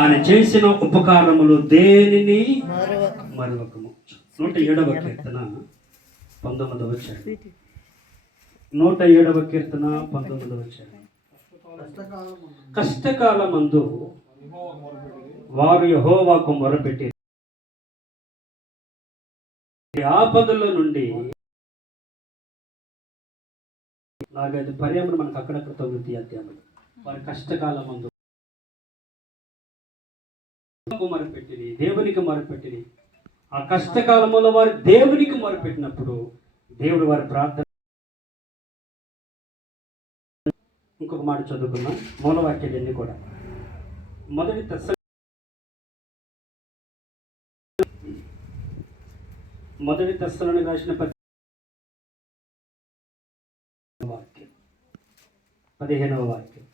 ఆయన చేసిన ఉపకారములు దేనిని మరొకము. 107వ కీర్తన 19వ వచనం. 107వ కీర్తన 19వ వచనం. కష్టకాలమందు వారు యెహోవాకు మొరపెట్టి ఆపదల నుండి నాగైతే పర్యావరణ మనకు అక్కడక్కడ తొమ్మిది అధ్యాయులు వారి కష్టకాలమందు మొరపెట్టిరి, దేవునికి మొరపెట్టిరి. ఆ కష్టకాలంలో వారు దేవునికి మొరపెట్టినప్పుడు దేవుడు వారి ప్రార్థన. ఇంకొక మాట చదువుకున్నాం, మూలవాక్యాలన్నీ కూడా. మొదటి తెస్సలోనికి రాసిన 15వ వాక్యం.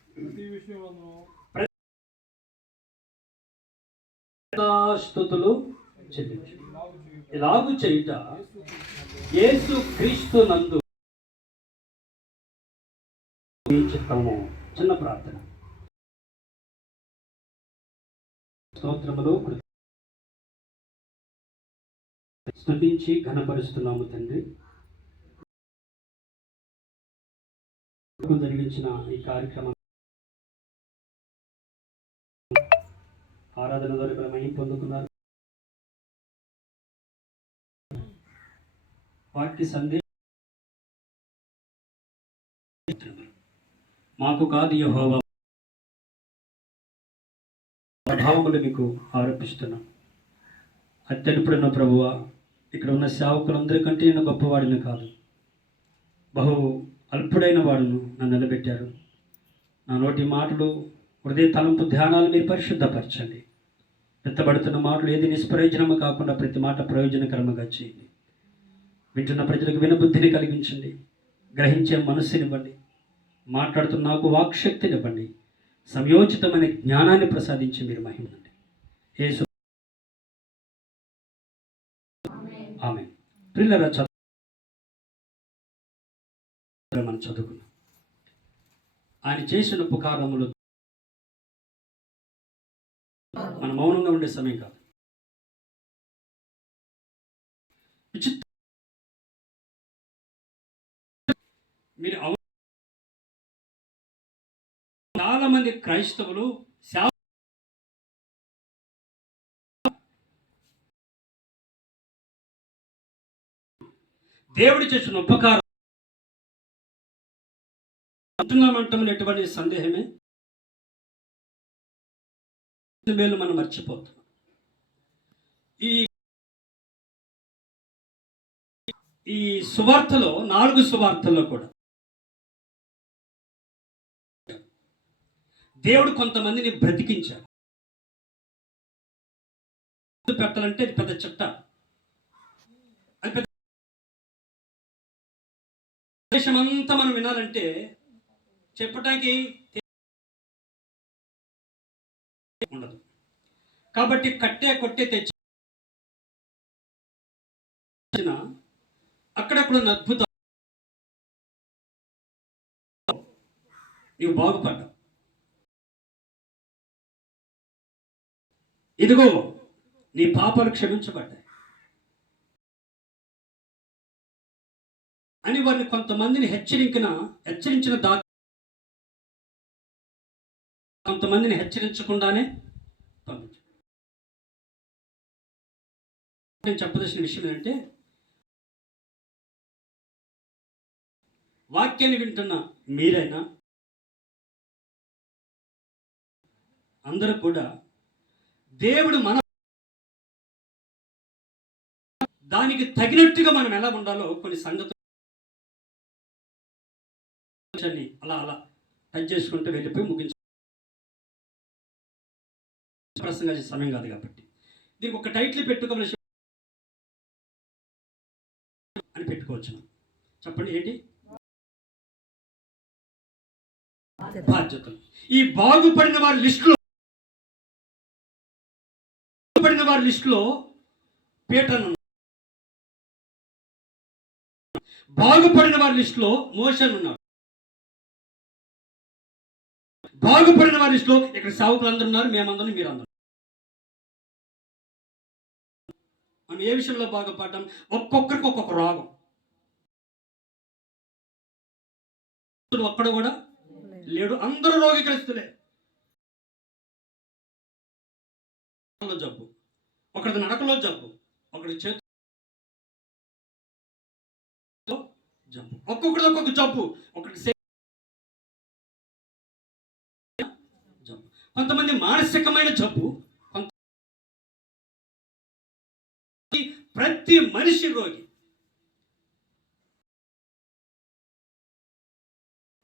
స్తుతులు చెల్లించు, ఇలాగు చేయుట యేసు క్రీస్తు నందు చిత్తము. చిన్న ప్రార్థన. స్తోత్రములు స్తుతించి ఘనపరుస్తున్నాము తండ్రి. జరిగించిన ఈ కార్యక్రమం ఆరాధన ద్వారా మహిమ పొందుకున్నారు. వాక్య సందేశం మాకు కాదు, యెహోవా ప్రభావములు మీకు ఆరోపిస్తున్నాం. అత్యల్పుడున్న ప్రభువా, ఇక్కడ ఉన్న సేవకులందరికంటే నేను గొప్పవాడిని కాదు, బహు అల్పుడైన వాడును నన్ను నిలబెట్టారు. నా నోటి మాటలు, హృదయ తలంపు, ధ్యానాలు మీరు పరిశుద్ధపరచండి. ఎత్తబడుతున్న మాటలు ఏది నిష్ప్రయోజనము కాకుండా ప్రతి మాట ప్రయోజనకరంగా చేయండి. వింటున్న ప్రజలకు వినబుద్ధిని కలిగించండి, గ్రహించే మనస్సునివ్వండి. మాట్లాడుతున్న నాకు వాక్శక్తినివ్వండి, సంయోచితమైన జ్ఞానాన్ని ప్రసాదించి మీరు మహిమనండి. యేసు ఆమేన్. ప్రియులారా, మనం చదువుకున్నాం. ఆయన చేసిన ఉపకారములు మనం మౌనంగా ఉండే సమయం కాదు. మీరు చాలా మంది క్రైస్తవులు దేవుడు చేసిన ఉపకారం అంటున్నామంటాం, ఎటువంటి సందేహమే మేలు మనం మర్చిపోతున్నాం. ఈ సువార్తలో 4 సువార్తల్లో కూడా దేవుడు కొంతమందిని బ్రతికించాడు. పెట్టాలంటే అది పెద్ద చట్ట, అది పెద్ద దేశమంతా మనం వినాలంటే చెప్పటానికి ఉండదు. కాబట్టి కొట్టే తెచ్చిన అక్కడక్కడ అద్భుతం. నీవు బాగుపడ్డావు, ఇదిగో నీ పాపాలు క్షమించబడ్డాయి అని వారిని కొంతమందిని హెచ్చరించిన దాకా కొంతమందిని హెచ్చరించకుండానే పంపించు. నేను చెప్పదలసిన విషయం ఏంటంటే, వాక్యాన్ని వింటున్న మీరైనా అందరూ కూడా దేవుడు మన దానికి తగినట్టుగా మనం ఎలా ఉండాలో కొన్ని సంగతులు అలా టచ్ చేసుకుంటూ వెళ్ళిపోయి ముగించ ప్రసంగా చేసే సమయం కాదు కాబట్టి దీనికి ఒక టైటిల్ పెట్టుకోవలసి అని పెట్టుకోవచ్చు. చెప్పండి ఏంటి? బాధ్యతలు. ఈ బాగుపడిన వారి లిస్టులో పీటర్, బాగుపడిన వారి లిస్టులో మోషన్ ఉన్నాడు, బాగుపడిన వారి లిస్టులో ఇక్కడ సేవకులు అందరూ ఉన్నారు, మేమందరం, మీరందరూ. మనం ఏ విషయంలో బాగుపడ్డాం? ఒక్కొక్కరికి ఒక్కొక్క రోగం. ఒక్కడ కూడా లేడు, అందరూ రోగిగ్రస్తులే. జబ్బు, ఒకటి నడకలో జబ్బు, ఒకటి చేతిలో జబ్బు, ఒక్కొక్కటి ఒక్కొక్క జబ్బు. ఒకటి జబ్బు, కొంతమంది మానసికమైన జబ్బు, ప్రతి మనిషి రోగి.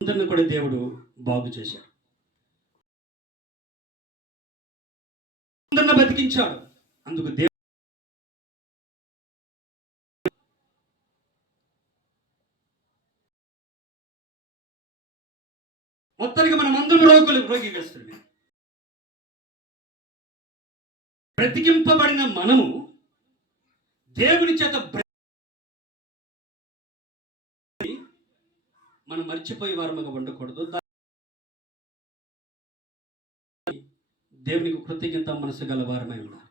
అందరిని కూడా దేవుడు బాగు చేశాడు, అందరిని బతికించాడు. అందుకు దేవుడు మొత్తానికి మనం అందరం రోగిగ్రస్తులమే. బ్రతికింపబడిన మనము దేవుని చేత మనం మర్చిపోయే వారముగా ఉండకూడదు. దేవునికి కృతజ్ఞత మనసు గల వారమై ఉన్నారు.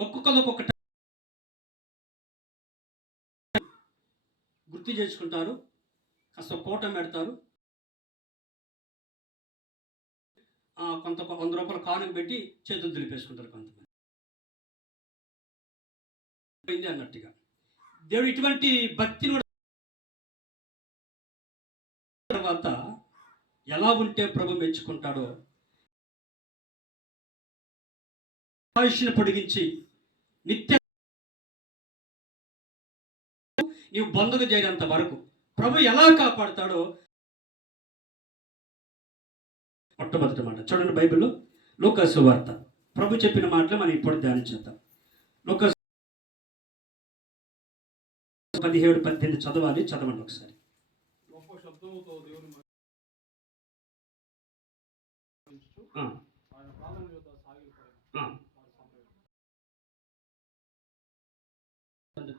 ఒక్కొక్కరు ఒక్కొక్క గుర్తు చేసుకుంటారు, కాస్త కోటం పెడతారు, కొంత 100 రూపాయలు కానుక పెట్టి చేతులు దులిపేసుకుంటారు కొంతమంది అన్నట్టుగా. దేవుడు ఇటువంటి భక్తిని తర్వాత ఎలా ఉంటే ప్రభు మెచ్చుకుంటాడో, ఆయుష్ను పొడిగించి నిత్య నీవు బంధుకు చేరేంత వరకు ప్రభు ఎలా కాపాడుతాడో మొట్టమొదటి మాట చూడండి. బైబిల్లో లూకా సువార్త ప్రభు చెప్పిన మాటలు మనం ఇప్పుడు ధ్యానించేద్దాం. లూకా 17-18 చదవాలి, చదవండి ఒకసారి.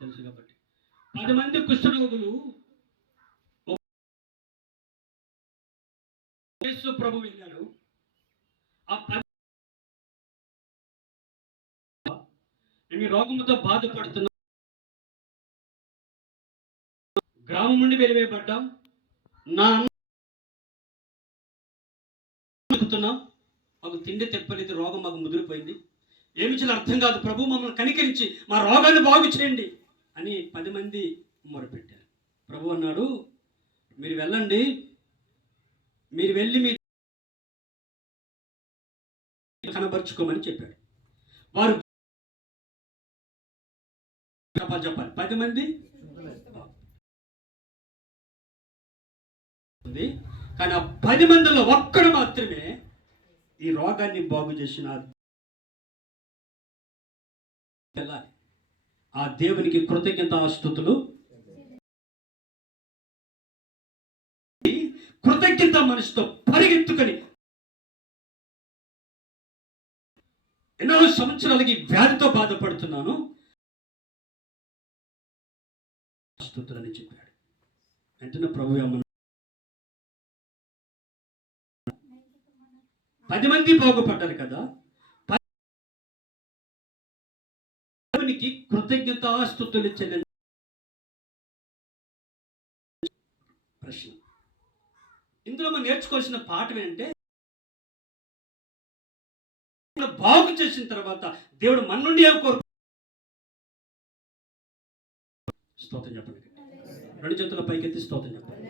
తెలుసు కాబట్టి 10 మంది కుష్ఠరోగులు యేసు ప్రభు వెళ్ళాడు. ఆ 10 రోగముతో బాధపడుతున్నా, గ్రామం నుండి వెలివేయబడ్డాం, నా మాకు తిండి తెప్పలేదు, రోగం మాకు ముదిరిపోయింది, ఏమి చేయాలో అర్థం కాదు, ప్రభు మమ్మల్ని కనికరించి మా రోగాన్ని బాగు చేయండి అని 10 మంది మొరపెట్టారు. ప్రభు అన్నాడు, మీరు వెళ్ళండి, మీరు వెళ్ళి మీ కనబరుచుకోమని చెప్పాడు. వారు చెప్పాలి 10 మంది, కానీ ఆ 10 మందిలో ఒక్కడు మాత్రమే ఈ రోగాన్ని బాగు చేసిన వెళ్ళాలి. ఆ దేవునికి కృతజ్ఞతాస్తుతులు, కృతజ్ఞత మనసుతో పరిగెత్తుకొని ఎన్నో సంవత్సరాలకి వ్యాధితో బాధపడుతున్నాను స్తుతులని చెప్పాడు. వెంటనే ప్రభు 10 మంది బాగుపడ్డారు కదా. దేవునికి కృతజ్ఞతాస్తుతులు చెల్లి ప్రశ్న. ఇందులో మనం నేర్చుకోవాల్సిన పాఠం ఏంటంటే, బాగు చేసిన తర్వాత దేవుడు మన నుండి ఏం కోరు. స్తోత్రం చెప్పండి, 2 చేతుల పైకెత్తి స్తోత్రం చెప్పండి.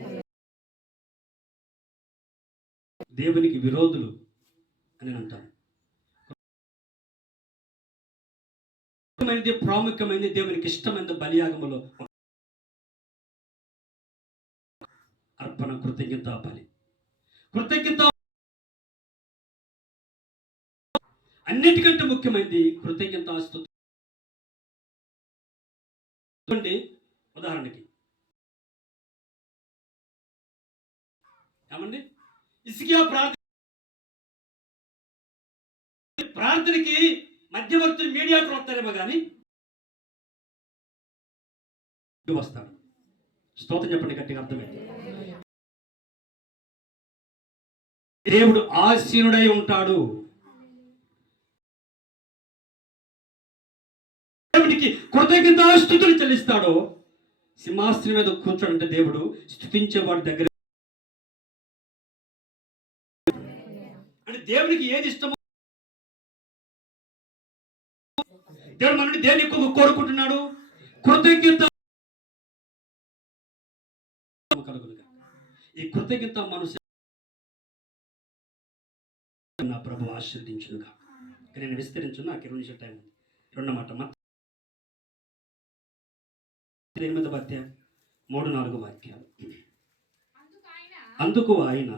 దేవునికి విరోధులు అని అంటాను. ప్రాముఖ్యమైనది దేవునికి ఇష్టమైన బలియాగములో అర్పణ, కృతజ్ఞత బలి. కృతజ్ఞత అన్నిటికంటే ముఖ్యమైనది కృతజ్ఞతాస్తుతి. ఉదాహరణకి ఏమండి, హిజ్కియా ప్రార్థనకి మధ్యవర్తులు మీడియాటర్ వస్తారేమో కానీ వస్తాడు. స్తోత్రం చెప్పండి గట్టిగా, అర్థమైంది. దేవుడు ఆసీనుడై ఉంటాడు. దేవుడికి కృతజ్ఞతాస్తుతులు చెల్లిస్తాడో సింహాసనం మీద కూర్చోడంటే దేవుడు స్తుతించేవాడి దగ్గర. అంటే దేవునికి ఏది ఇష్టమో దేవుడు మనల్ని దేని ఎక్కువ కోరుకుంటున్నాడు? కృతజ్ఞత కలుగునుగా. ఈ కృతజ్ఞత మనసు నా ప్రభు ఆశీర్వదించునుగా. నేను విస్తరించును, నాకు 2 నిమిషాల టైం ఉంది. రెండో మాట 8వ అధ్యాయం 3-4 వాక్యాలు. అందుకు ఆయన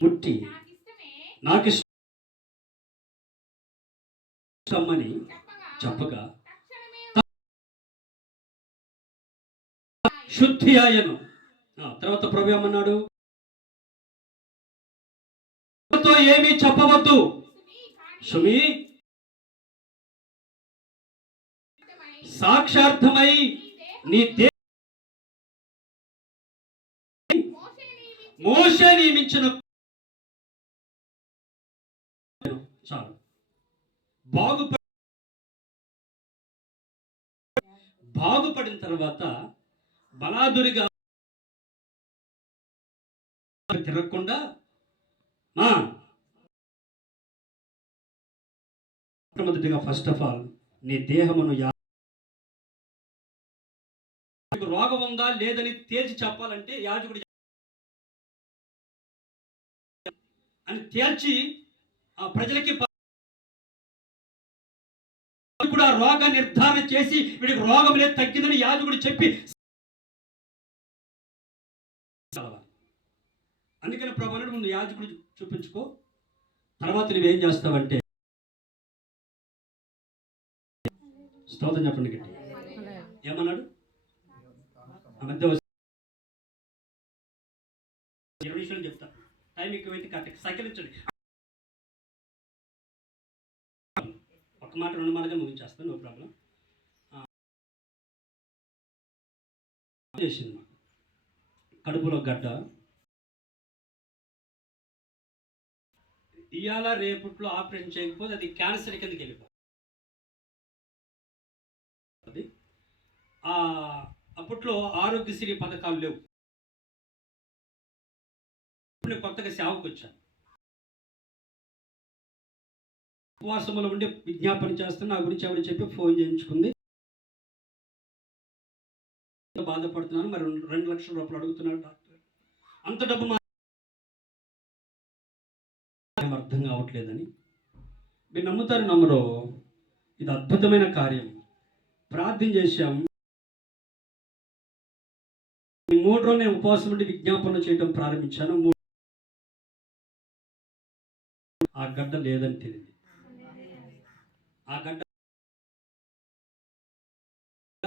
పుట్టి నాకు ఇష్టమని చెప్పగా శుద్ధి ఆయను. తర్వాత ప్రభు ఏమన్నాడు? ఏమీ చెప్పవద్దు సుమి, సాక్షార్థమై నీ మోషే నియమించిన చాలు. బాగుపడిన తర్వాత బలాదురిగా తిరగకుండా మొట్టమొదటిగా ఫస్ట్ ఆఫ్ ఆల్ నీ దేహమును రోగం ఉందా లేదని తేల్చి చెప్పాలంటే యాజకుడు అని తేల్చి ఆ ప్రజలకి కూడా రోగ నిర్ధారణ చేసి వీడికి రోగం లేదు తగ్గిందని యాజకుడు చెప్పి, అందుకని ప్రభు ముందు యాజకుడు చూపించుకో, తర్వాత నువ్వేం చేస్తావంటే స్తోత్రం చెప్పండి గట్టి. ఏమన్నాడు? ఆ మధ్య 20 నిమిషాలు చెప్తా, టైం ఎక్కువైతే కరెక్ట్ సహకరించండి. ఒక మాట 2 మాటగా ముగించేస్తాను, నో ప్రాబ్లం. చేసింది కడుపులో గడ్డ, ఇవాళ రేపట్లో ఆపరేషన్ చేయకపోతే అది క్యాన్సర్ కిందకి వెళ్ళిపోతుంది. అప్పట్లో ఆరోగ్యశ్రీ పథకాలు లేవు. ఇప్పుడు కొత్తగా సేవకు వచ్చాను, ఉపవాసములో ఉండి విజ్ఞాపన చేస్తాను. నా గురించి ఎవరు చెప్పి ఫోన్ చేయించుకుంది, బాధపడుతున్నాను, మరి 2 లక్షల రూపాయలు అడుగుతున్నాడు డాక్టర్. అంత డబ్బు అర్థం కావట్లేదని. మీరు నమ్ముతారు నమ్మరో, ఇది అద్భుతమైన కార్యం. ప్రార్థన చేశాం, 3 రోజులు నేను ఉపవాసం ఉండి విజ్ఞాపన చేయడం ప్రారంభించాను. ఆ గడ్డ లేదని తెలియదు. ఆ గడ్డ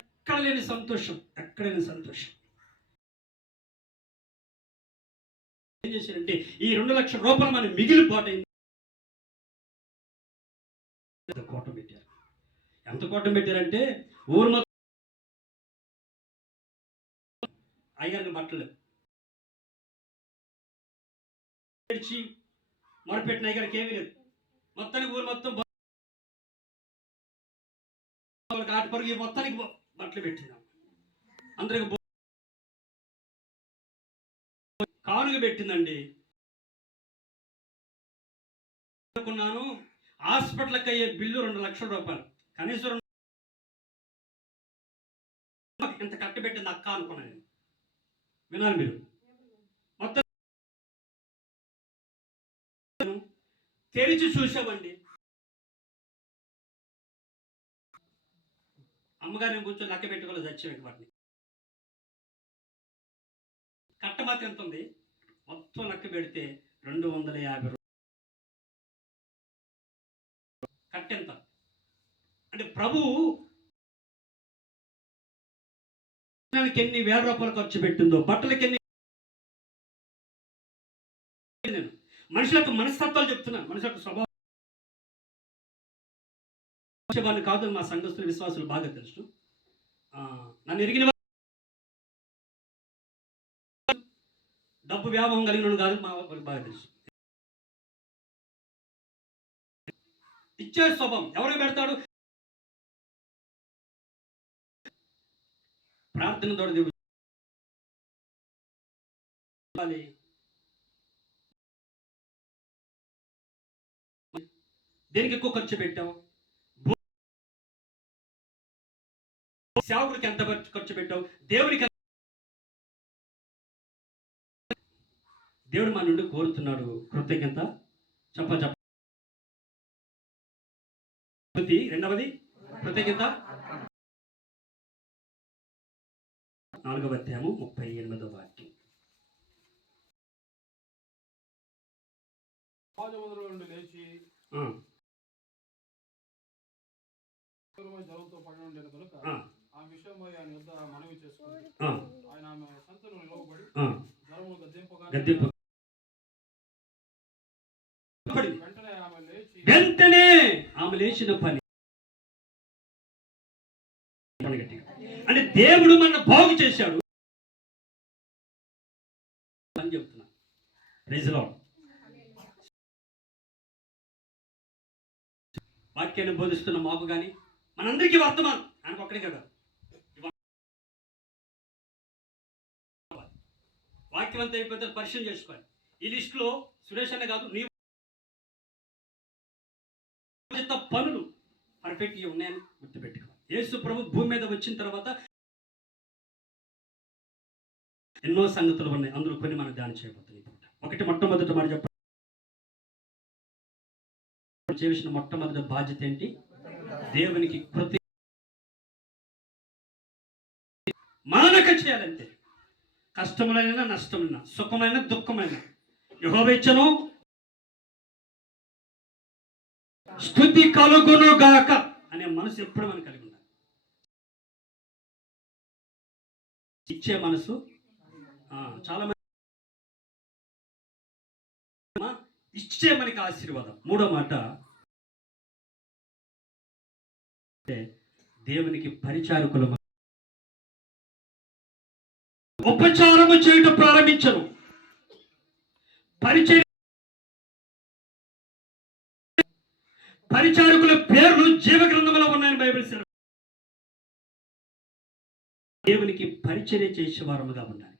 ఎక్కడ లేని సంతోషం, ఎక్కడ లేని సంతోషం. ఏం చేశారంటే ఈ 2 లక్షల రూపాయలు మన మిగిలిపోతాయి. కోటం పెట్టారు. ఎంత కోటం పెట్టారంటే ఊరు మొత్తం అయ్యారికి బట్టలు పెడిచి మొరపెట్టిన అయ్యారికి ఏమీ లేదు. మొత్తానికి ఊరు మొత్తం ఆట పరుగు మొత్తానికి బట్టలు పెట్టినాం. అందరికి కానుక పెట్టిందండి. అనుకున్నాను హాస్పిటల్కి అయ్యే బిల్లు 2 లక్షల రూపాయలు, కనీసం ఇంత కట్టబెట్టింది అక్క అనుకున్నాను. వినాలి మీరు. మొత్తం తెరిచి చూసామండి. అమ్మగారిని కూర్చొని లెక్క పెట్టుకోవాలి చచ్చేవి. వాటిని కట్ట మాత్రం ఎంత ఉంది? మొత్తం లెక్క పెడితే 250 రూపాయలు. కట్ట ఎంత అంటే ప్రభు ఎన్ని వేల రూపాయలు ఖర్చు పెట్టిందో, బట్టలకి ఎన్ని. నేను మనుషులకు మనస్తత్వాలు చెప్తున్నాను, మనుషులకు స్వభావం కాదు. మా సంఘస్థుల విశ్వాసులు బాగా తెలుసు. నన్ను ఎరిగిన డబ్బు వ్యామోహం కలిగిన కాదు, మా బాగా తెలుసు. ఇచ్చే స్వభావం ఎవరికి పెడతాడు? ప్రార్థన ద్వారా దేవుడు దేనికి ఎక్కువ ఖర్చు పెట్టావు? సేవకుడికి ఎంత ఖర్చు పెట్టావు? దేవునికి దేవుడు మన నుండి కోరుతున్నాడు కృతజ్ఞత. చెప్ప రెండవది కృతజ్ఞత. 4వ అధ్యాయము 38వ వాక్యం. లేచి జలంతో పడి ఉండేది కనుక ఆ విషయమై ఆయన యొద్ద మనవి చేసుకుంది. ఆయన ఆమె సంతలో నిలవబడి జ్వరము గద్దెంపగా వెంటనే ఆమె లేచిన పని. అంటే దేవుడు మన బాగు చేశాడు అని చెప్తున్నా. Praise lord. వాక్యాన్ని బోధిస్తున్న మాకు కానీ మనందరికీ వర్తమానం ఆయనకు ఒక్కడే కదా. వాక్యం అంతా అయిపోతే పరిచయం చేసుకోవాలి. ఈ లిస్టులో సురేష్ అనే కాదు, నీ పనులు పర్ఫెక్ట్గా ఉన్నాయని గుర్తుపెట్టుకోవాలి. యేసు ప్రభు భూమి మీద వచ్చిన తర్వాత ఎన్నో సంగతులు ఉన్నాయి, అందులో కొన్ని మనం ధ్యానం చేయబోతున్నాం. ఒకటి, మొట్టమొదటి మాట చెప్పండి. చేసిన మొట్టమొదటి బాధ్యత ఏంటి? దేవునికి మానక చేయాలంటే. కష్టములైనా నష్టమైన, సుఖమైన దుఃఖమైన యెహోవా ఇచ్చెను స్తుతి కలుగునుగాక అనే మనసు ఎప్పుడు మనం కలిగి ఉండాలి. ఇచ్చే మనసు చాలా మంది ఇచ్చే మనకి ఆశీర్వాదం. మూడో మాట, దేవునికి పరిచారకులు ఉపచారము చేయటం ప్రారంభించను. పరిచారకుల పేర్లు జీవ గ్రంథంలో ఉన్నాయని బైబిల్ సెలవు. దేవునికి పరిచర్య చేసేవారముగా ఉండాలి,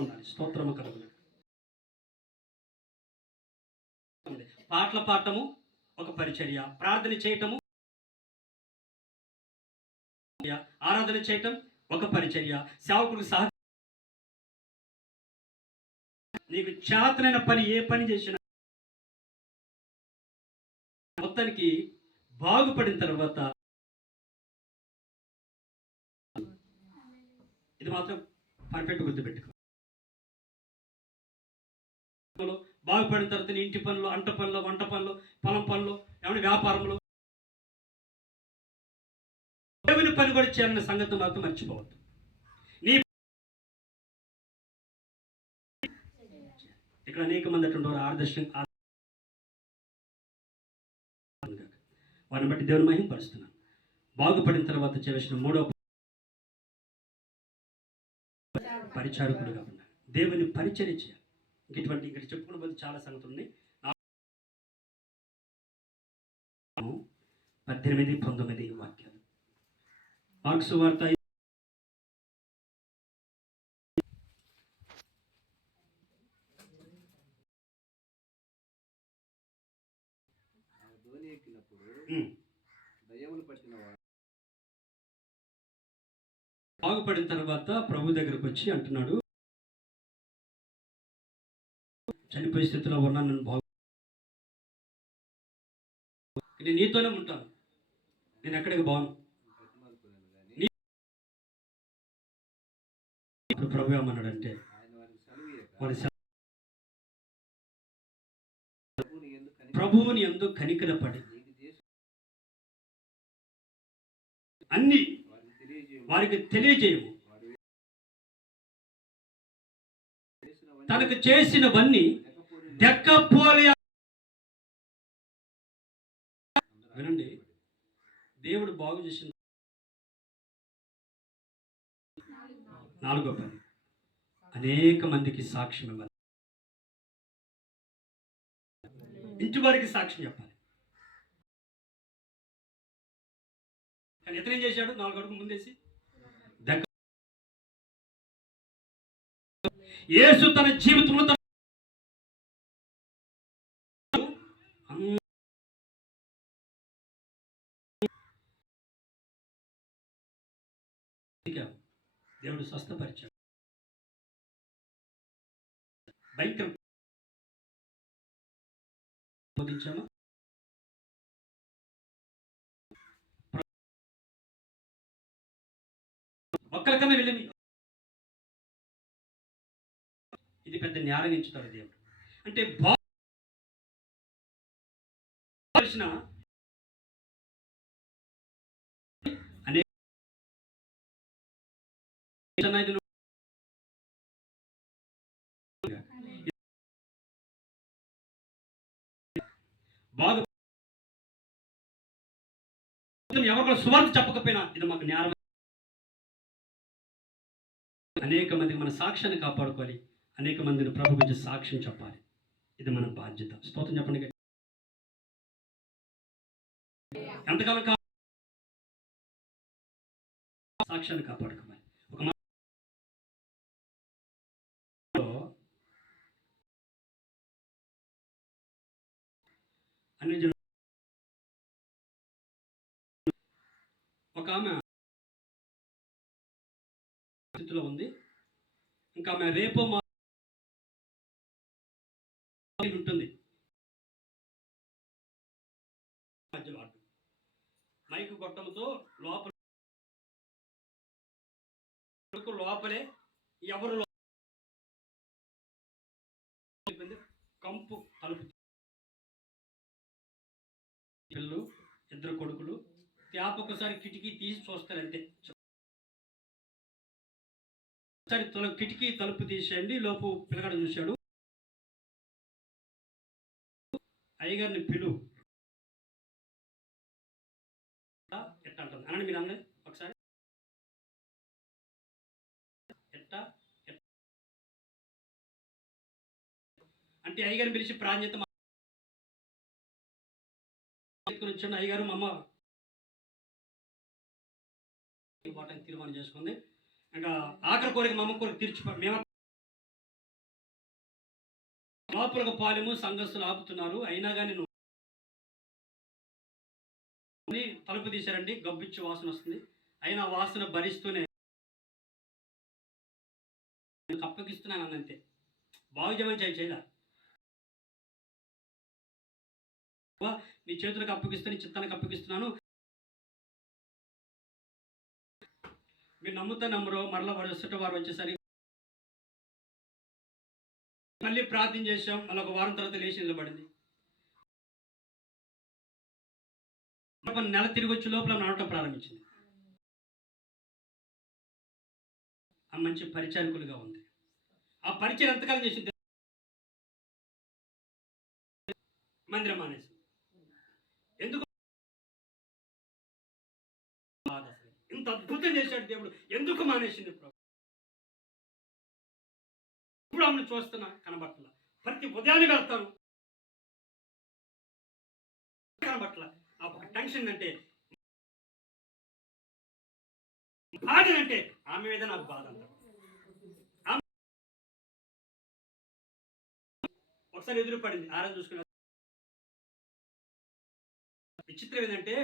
ఉండాలి. స్తోత్రము కలుగును. పాటల పాడటము ఒక పరిచర్య, ప్రార్థన చేయటము, ఆరాధన చేయటం ఒక పరిచర్య, సేవకులకు సహ నీకు చేతనైన పని ఏ పని చేసినా మొత్తానికి బాగుపడిన తర్వాత ఇది మాత్రం పర్ఫెక్ట్ గుర్తుపెట్టుకో. బాగుపడిన తర్వాత నీ ఇంటి పనులు, అంట పనులు, వంట పనులు, పొలం పనులు, ఏమైనా వ్యాపారంలో దేవుని పని కూడా చేయాలన్న సంగతి మాత్రం మర్చిపోవద్దు. నీ ఇక్కడ అనేక మంది అటువంటి ఆదర్శం, వారిని బట్టి దేవుని మహిమపరుస్తున్నాను. బాగుపడిన తర్వాత చేసిన మూడో పరిచారకులుగా ఉన్నారు. దేవుని పరిచర్య చేయాలి. ఇక్కడ చెప్పుకున్న బట్టి చాలా సంగతులు ఉన్నాయి. 18, 19 వాక్యాలు. మార్కు సువార్త బాగుపడిన తర్వాత ప్రభు దగ్గరకు వచ్చి అంటున్నాడు, చనిపోయే స్థితిలో ఉన్నా నన్ను నేను నీతోనే ఉంటాను, నేను ఎక్కడికి బాను. ఇప్పుడు ప్రభు ఏమన్నాడంటే, ప్రభువుని యందు కనికరపడి అన్ని వారికి తెలియజేయము, తనకు చేసినవన్నీ దెక్కపోలే. వినండి, దేవుడు బాగు చేసిన 4వ పని అనేక మందికి సాక్ష్యం ఇవ్వాలి. ఇంటి వారికి సాక్ష్యం చెప్పాలి. కానీ ఇతనేం చేశాడు? 4 అడుగులు ముందేసి యేసు తన జీవితంలో దేవుడు స్వస్థపరిచాడు. భయంకరం బోధించామా? ఒక్కరికన్నా వెళ్ళి ఇది పెద్ద న్యాయం ఎంచుతాడు దేవుడు. అంటే బాల్సిన అనేక బాగా ఎవరు సువార్త చెప్పకపోయినా ఇది మాకు న్యాయం. అనేక మందికి మన సాక్ష్యాన్ని కాపాడుకోవాలి. అనేక మందిని ప్రభు గురించి సాక్ష్యం చెప్పాలి. ఇది మన బాధ్యత. స్తోత్రం చెప్పండి. ఎంతకాలం సాక్ష్యాన్ని కాపాడుకోవాలి. ఒక అన్ని ఒక ఆమె స్థితిలో ఉంది. ఇంకా ఆమె రేపో ఉంటుంది. మధ్యలో అడ్డు మైకు గొట్టంతో లోపలే ఎవరు కంపు తలుపు పిల్లలు 2 కొడుకులు ఒకసారి కిటికీ తీసి చూస్తారంటే ఒకసారి కిటికీ తలుపు తీసేయండి. లోపు పిల్లగాడు చూశాడు. అయ్యగారిని పిలు ఎట్ట అంటుంది అనండి. మీరు అన్నది ఒకసారి ఎట్టా అంటే అయ్యగారిని పిలిచి ప్రాంజత వచ్చాడు. అయ్యగారు మా అమ్మ వాటానికి తీర్మానం చేసుకుంది. ఇంకా ఆఖరి కోరిక మా అమ్మ కోరిక తీర్చి మేము లోపలకు పాలెము సంఘస్థులు ఆపుతున్నారు. అయినా కానీ నువ్వు తలుపు తీశారండి. గబ్బిచ్చి వాసన వస్తుంది. అయినా వాసన భరిస్తూనే అప్పగిస్తున్నాను అన్నంతే. బాగు చేయలే. నీ చేతులకు అప్పగిస్తే నీ చిత్తానికి అప్పగిస్తున్నాను. మీరు నమ్ముతా నమ్మరో మరలా వారు వచ్చేసరికి మళ్ళీ ప్రార్థన చేసాం. మళ్ళీ ఒక వారం తర్వాత లేచి నిలబడింది. నెల తిరిగి వచ్చే లోపల నడవటం ప్రారంభించింది. ఆ మంచి పరిచారకులుగా ఉంది. ఆ పరిచయం ఎంతకాలం చేసింది? మందిరం మానేసి. ఎందుకు ఇంత అద్భుతం చేశాడు దేవుడు, ఎందుకు మానేసింది? ఇప్పుడు ఆమెను చూస్తున్నా కనబట్ల. ప్రతి ఉదయాన్ని వెళ్తాను కనబట్ల. నాకు ఒక టెన్షన్ అంటే బాధ అంటే ఆమె మీద నాకు బాధ అంటారు. ఒకసారి ఎదురు పడింది. ఆరా చూసుకున్న విచిత్రం ఏంటంటే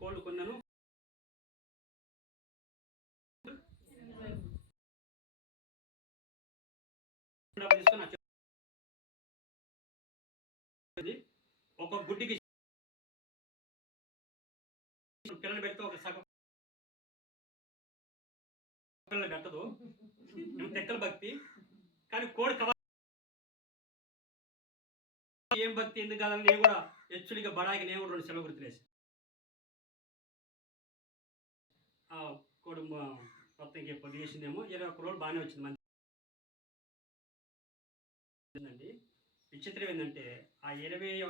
కోళ్ళు కొన్నాను. ఒక గుడ్డికి పిల్లలు పెడితే ఒక సగం పిల్లలు పెట్టదు. తెక్కల భక్తి. కానీ కోడి ఏం భక్తి ఎందుకు కాదని నేను కూడా హెచ్చుడిగా బడాయికి నేను కూడా 2 సెలవు గుర్తులేసి కోడి మొత్తం ఎప్పుడు చేసిందేమో 21 రోజులు బాగానే వచ్చింది. మంది విచిత్రం ఏంటంటే ఆ 23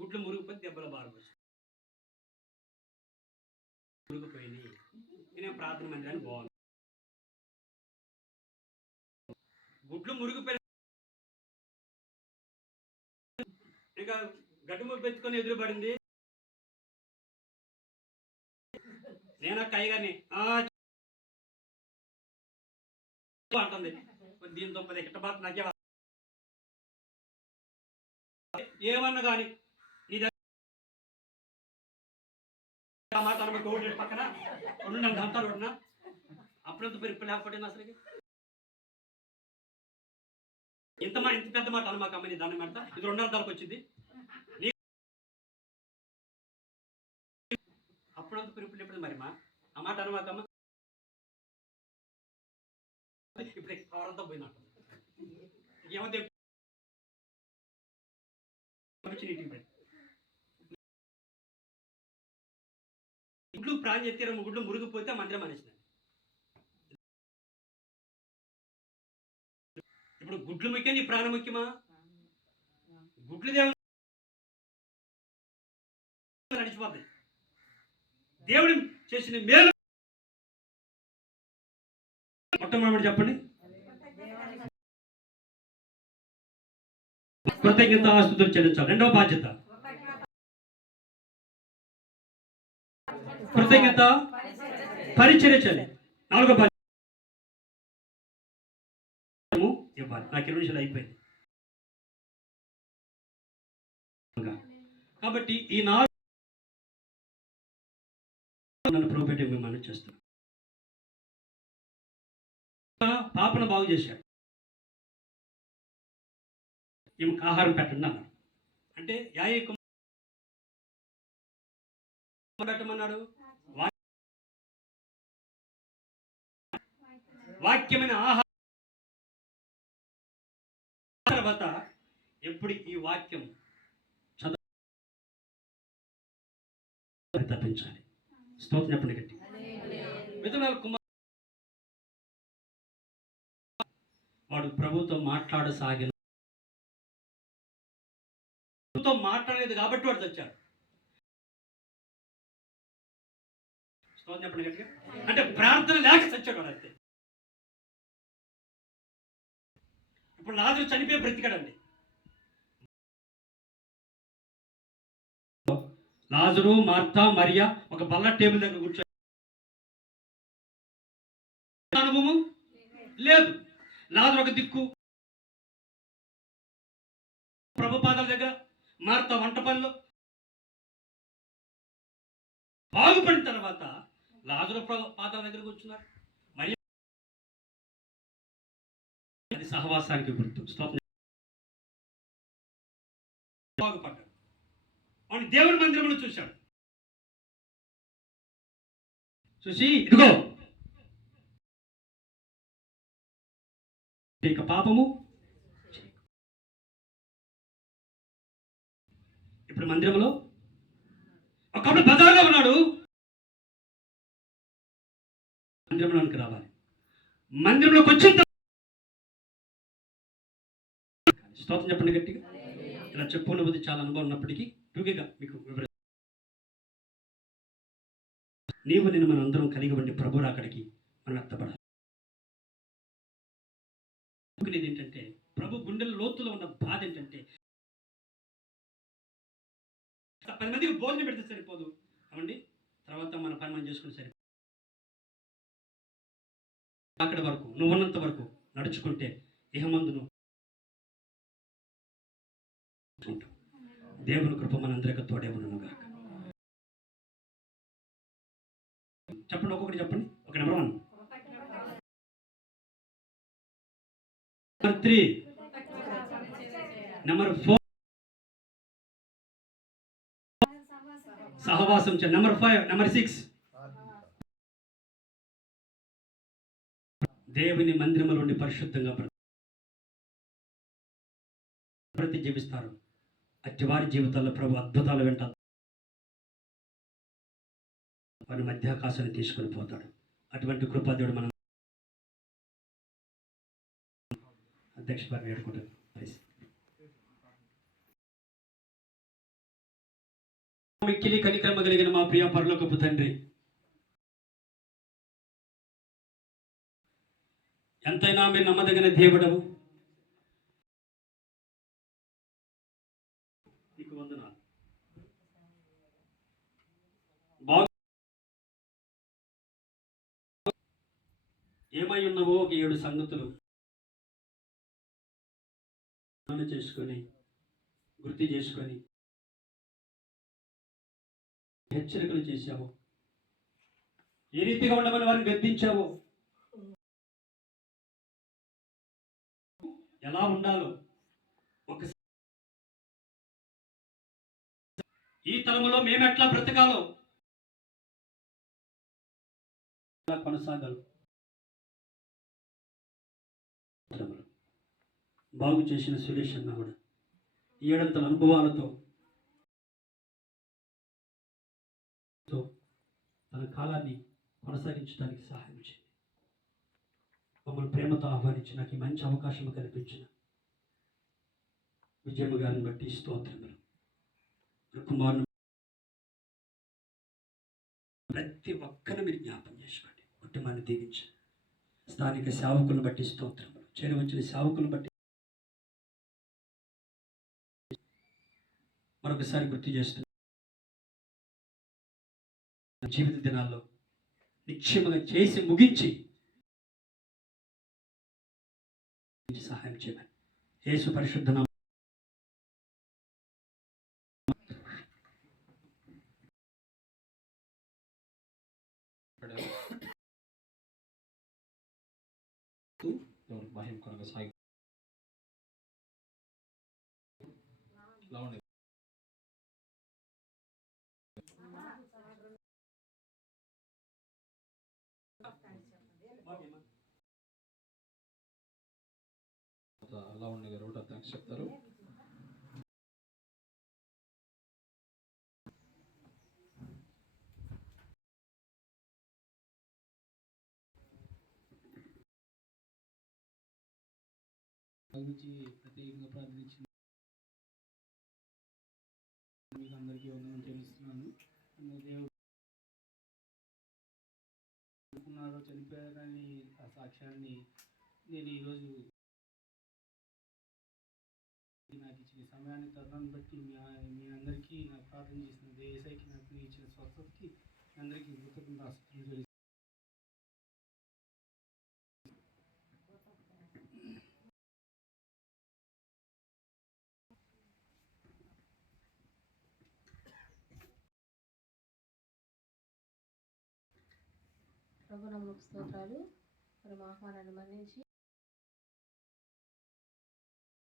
గుడ్లు మురిగిపోయి దెబ్బల బాగా మురిగిపోయింది. నేను ప్రార్థన మందిరాన్ని బాగుంది. గుడ్లు మురిగిపోయిన ఇక గడ్డి ముగ్గు ఎత్తుకొని ఎదురుపడింది. నేను కైగాని అంటుంది. దీంతో 10 గిట్టబాటు నాకే ఏమన్నా కానీ నీ దగ్గర మాట కోడి పక్కన రెండు గంటలు ఉన్నా అప్పుడంత పెరిపి లేకపోతే అసలు ఇంత పెద్ద మాట అన్న మాకు అమ్మని దాన్ని మాట ఇది 2 అర్థాలకు వచ్చింది. అప్పుడంత పెరిపి ఎప్పుడు మరి మా ఆ మాట అన్న మాకమ్మ ఇప్పుడు కవరంతా పోయినట్టు ఏమైతే గుడ్లు ప్రాణం చెప్తే గుడ్లు మురిగిపోతే మందిరం అనేసిన. ఇప్పుడు గుడ్లు ముఖ్యం నీ ప్రాణం ముఖ్యమా? గుడ్లు దేవుడు నడిచిపోతాయి. దేవుడు చేసిన మేలు మొట్టమొదటి చెప్పండి. కృతజ్ఞత ఆస్తుతులు చెల్లించాలి. రెండవ బాధ్యత కృతజ్ఞత పరిచర్య. 4వ బాధ్యత ఇవ్వాలి. నాకు 20 నిమిషాలు అయిపోయింది కాబట్టి ఈ 4 నన్ను ప్రోపేట మేము చేస్తున్నాం. పాపను బాగు చేశాడు. ఈమెకు ఆహారం పెట్టండి అన్నాడు. అంటే యాయకు పెట్టమన్నాడు. వాక్యమైన ఆహారం తర్వాత ఎప్పుడు ఈ వాక్యం చదువు తప్పించాలి. స్తోత్రం చెప్పండి గట్టి. విధుల కుమార్ వాడు ప్రభుతో మాట్లాడసాగిన మాట్లాడలేదు కాబట్టి వాడు తెచ్చాడు. స్తోత్రం చెప్పండి గట్టిగా. అంటే ప్రార్థన లేక చచ్చాడు వాడు. అయితే ఇప్పుడు లాజరు చనిపోయి బ్రతికాడండి. లాజరు, మార్తా, మరియా ఒక బల్ల టేబుల్ దగ్గర కూర్చొని అనుభవం లేదు. లాజరు ఒక దిక్కు ప్రభు పాదాల దగ్గర, మార్తా వంట పనిలో. బాగుపడిన తర్వాత లాజరు పాదాల దగ్గర కూర్చున్నారు. మరి అది సహవాసానికి గుర్తు. స్తోత్రం. బాగుపడ్డాడు. వాడిని దేవుని మందిరంలో చూశాడు. చూసి ఇదిగో ఇక పాపము ఇప్పుడు మందిరంలో ఒకప్పుడు బజార్లో ఉన్నాడు. మందిరంలోనికి రావాలి. మందిరంలోకి వచ్చిన స్తోత్రం చెప్పండి గట్టిగా. ఇలా చెప్పుకున్నది చాలా అనుభవం ఉన్నప్పటికీ టూకిగా మీకు వివరి నీవు నేను మనం అందరం కలిగి ఉండి ప్రభు అక్కడికి మనం ఎత్తపడాలి. ఏంటంటే ప్రభు గుండెల లోతులో ఉన్న బాధ ఏంటంటే 10 మందికి భోజనం పెడితే సరిపోదు అవండి. తర్వాత మన పని మనం చేసుకుని సరిపోదు. అక్కడి వరకు నువ్వు ఉన్నంత వరకు నడుచుకుంటే ఇహమందును దేవుని కృప మనందరికీ తోడే ఉండను గాక. చెప్పండి, ఒక్కొక్కటి చెప్పండి. ఒక నెంబర్ 1, నెంబర్ 3, నెంబర్ 4 సహవాసం. నెంబర్ 5, నెంబర్ 6 దేవుని మందిరములో ఉండి పరిశుద్ధంగా ప్రతి జీవిస్తారు. అట్టి వారి జీవితాల్లో ప్రభు అద్భుతాలు వెంట వారి మధ్యాకాశాన్ని తీసుకొని పోతాడు. అటువంటి కృపాదేవుడు మనం అధ్యక్ష వారిని వేడుకుంటారు. మిక్కిలి కనికరమ కలిగిన మా ప్రియ పరలోకపు తండ్రి, ఎంతైనా మీరు నమ్మదగిన దేవుడవు. ఏమై ఉన్నవో ఒక 7 సంగతులు చేసుకొని గుర్తు చేసుకొని హెచ్చరికలు చేశావు. ఏ రీతిగా ఉండమని వారిని గద్దించావో, ఎలా ఉండాలో ఒక ఈ తరములో మేము ఎట్లా బ్రతకాలో కొనసాగాలి. బాగు చేసిన సురేష్ అన్న కూడా 7 అనుభవాలతో తన కాలాన్ని కొనసాగించడానికి సహాయం చేయండి. మమ్మల్ని ప్రేమతో ఆహ్వానించి నాకు ఈ మంచి అవకాశం కల్పించిన విజయమ్మ గారిని బట్టి స్తోత్రములు. కుమారుని ప్రతి ఒక్కరిని మీరు జ్ఞాపం చేసుకోండి. కుటుంబాన్ని దీవించండి. స్థానిక సేవకులను బట్టి స్తోత్రములు. చేరవచ్చిన సేవకులను బట్టి మరొకసారి గుర్తు చేస్తున్నాను. జీవిత దినాల్లో నిశ్చయముగా చేసి ముగించి సహాయం చేయమని యేసు పరిశుద్ధ నామమున దేవునికి మహిమ కలుగ సాగి లావండి. లావండి గారు ఒకటో థ్యాంక్స్ చెప్తారు. గురించి ప్రత్యేకంగా ప్రార్థించిన మీకు అందరికీ వందనం చెల్లిస్తున్నాను. దేవుడు అనుకున్నారో చనిపోయారు కానీ ఆ సాక్ష్యాన్ని నేను ఈరోజు నాకు ఇచ్చిన సమయాన్ని తరుణాన్ని బట్టి మీ అందరికీ నాకు ప్రార్థన చేసిన దేశానికి నాకు ఇచ్చిన స్వస్థతకి అందరికీ కృతజ్ఞతాస్తుతులు. ప్రభు నమ్మకు స్తోత్రాలు. మరి మా ఆహ్వానాన్ని మన్నించి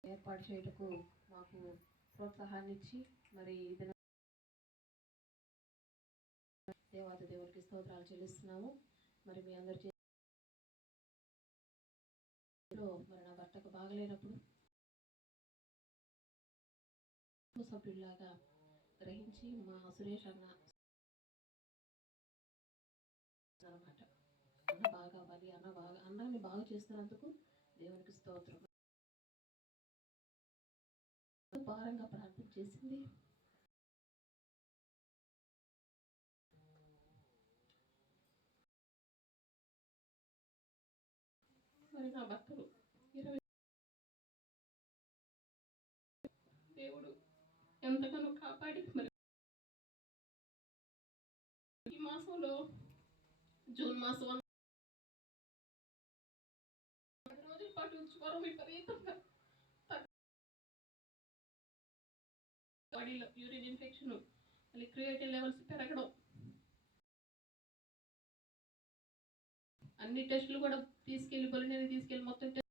ఏర్పాటు చేయటకు మాకు ప్రోత్సాహాన్ని ఇచ్చి మరి దేవాది దేవుడికి స్తోత్రాలు చెల్లిస్తున్నాము. మరి మీ అందరి చేతిలో మరి నా భర్తకు బాగలేనప్పుడు సభ్యుల్లాగా గ్రహించి మా సురేష్ అన్న అనమాట అన్న బాగా అవ్వాలి, అన్నాన్ని బాగా చేస్తున్నందుకు దేవునికి స్తోత్రం. భారంగా ప్రార్థన చేసింది. మరి నా భర్తలు 20 దేవుడు ఎంతగానో కాపాడి మరి ఈ మాసంలో జూన్ మాసం 10 రోజుల పాటు జ్వరం విపరీతంగా బాడీలో యూరిన్ ఇన్ఫెక్షన్, మళ్ళీ క్రియేటిన్ లెవెల్స్ పెరగడం, అన్ని టెస్టులు కూడా తీసుకెళ్ళి మొత్తం